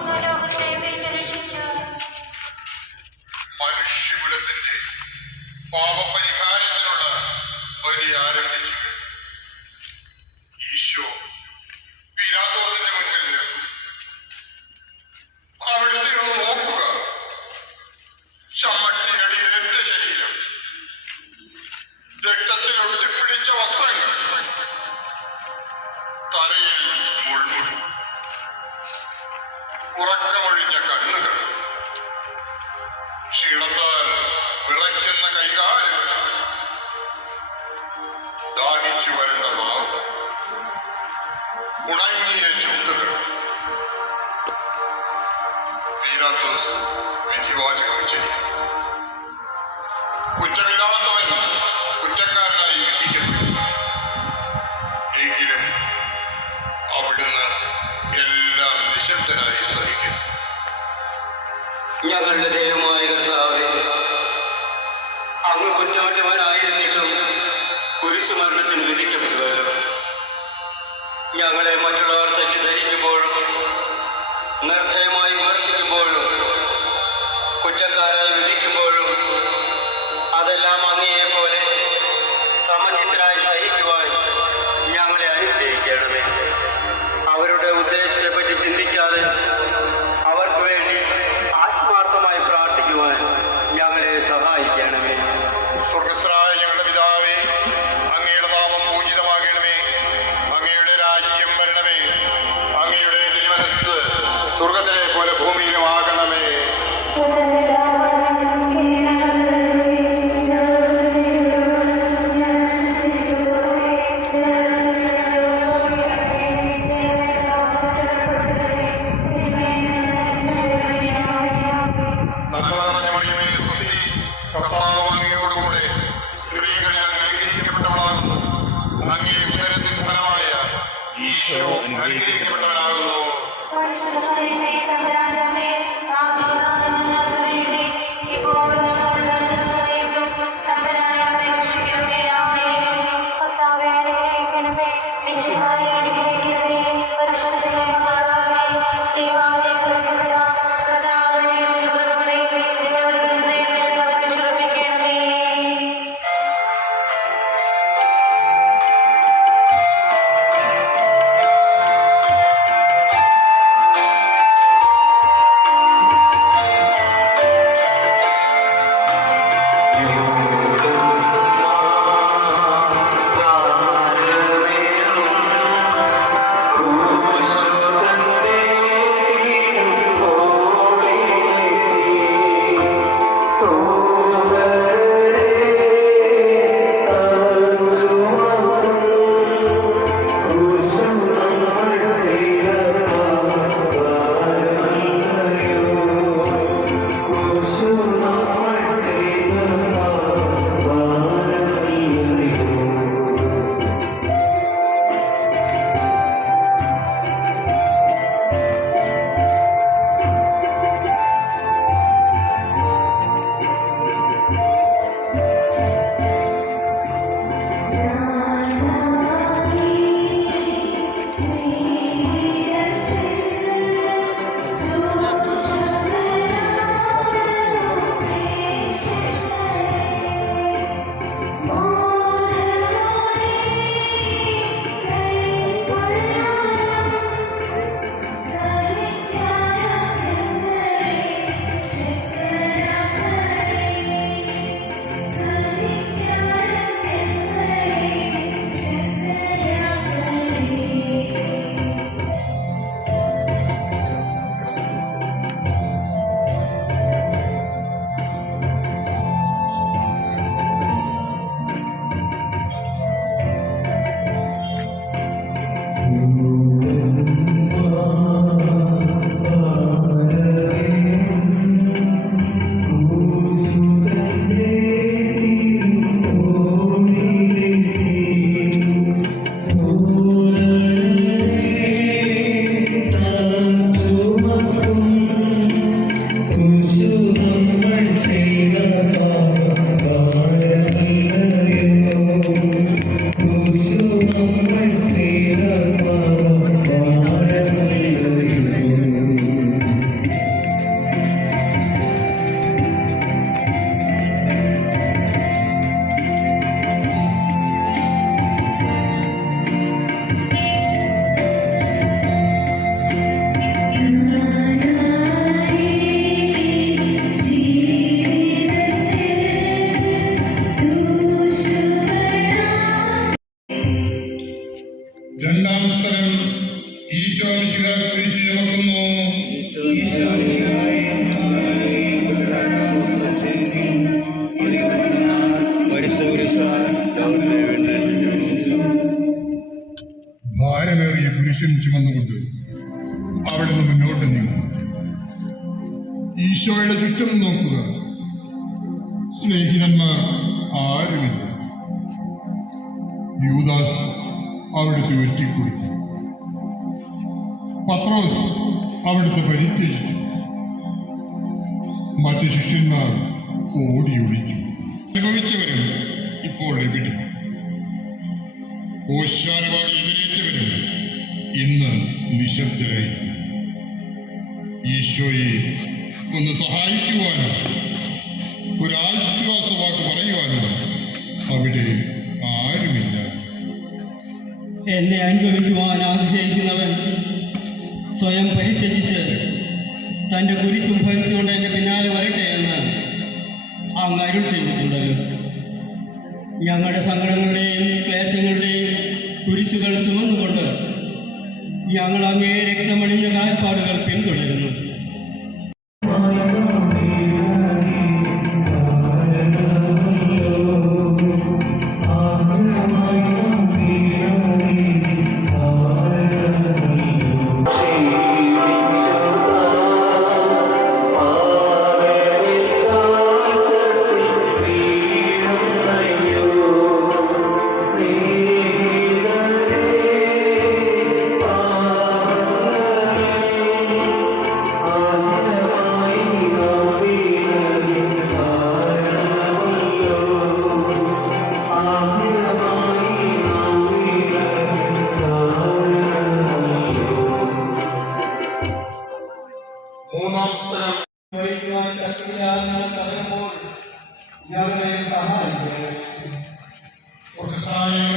Oh my God. കൂടായ്മയെ ചുമതല പീലാത്തോസ് വിധിവാചകം ഉച്ചരിക്കുന്നു കുറ്റമില്ലാത്തവൻ കുറ്റക്കാരനായി വിധിക്കപ്പെട്ടു എങ്കിലും അവിടുന്ന് എല്ലാം നിശബ്ദനായി സഹിക്കുന്നു. ഞങ്ങളുടെ ദൈവമായ കർത്താവെ അങ്ങ് കുറ്റമറ്റവനായിരുന്നിട്ടും കുരിശുമരണത്തിന് വിധിക്കപ്പെടുവല്ലോ ഞങ്ങളെ മറ്റുള്ളവർ തെറ്റിദ്ധരിക്കുമ്പോഴും നിർദ്ധയമായി വിമർശിക്കുമ്പോഴും കുറ്റക്കാരായി വിധിക്കുമ്പോഴും അതെല്ലാം അങ്ങയെ പോലെ സമചിത്തരായി പോലെ ഭൂമിയിലും ആകണമേ നന്മ നിറഞ്ഞ മറിയമേ സുസ്ഥി കർത്താവ് അങ്ങയോടുകൂടെ സ്ത്രീകളിൽ അങ്ങ് ഉദരത്തിൻ ഫലമായ ഈശോ Father, രണ്ടാം സ്ഥലം ഈശോ കുരിശിൽ ഭാരമേറിയ കുരിശും ചുമന്നുകൊണ്ട് അവിടുന്ന് മുന്നോട്ട് നീങ്ങും ഈശോയുടെ ചുറ്റും നോക്കുക. സ്നേഹിതന്മാർ ആരുമില്ല. യൂദാസ് അവിടുത്തെ വെട്ടിക്കൊടുത്തു പത്രോസ് അവിടുത്തെ പരിത്യജിച്ചു. മറ്റ് ശിഷ്യന്മാർ ഓടി ഒളിച്ചു. അനുഭവിച്ചവരും ഇപ്പോൾ എവിടെ? ഓശാനവാടി എതിരേറ്റവരും ഇന്ന് നിശബ്ദരായി ഈശോയെ ഒന്ന് സഹായിക്കുവാനും ഒരു ആശ്വാസവാക്ക് പറയുവാനും അവിടെ എന്നെ അനുഗമിക്കുവാൻ ആഗ്രഹിക്കുന്നവൻ സ്വയം പരിത്യജിച്ച് തന്റെ കുരിശും ഭരിച്ചുകൊണ്ട് എന്റെ പിന്നാലെ വരട്ടെ എന്ന് അങ്ങ് അരുൾ ചെയ്തിട്ടുണ്ടല്ലോ. ഞങ്ങളുടെ സങ്കടങ്ങളുടെയും ക്ലേശങ്ങളുടെയും കുരിശുകൾ ചുമന്നുകൊണ്ട് ഞങ്ങൾ അങ്ങേ രക്തമണിഞ്ഞ കാൽപ്പാടുകൾ പിന്തുടരുന്നു. जब मैं बाहर गया उस समय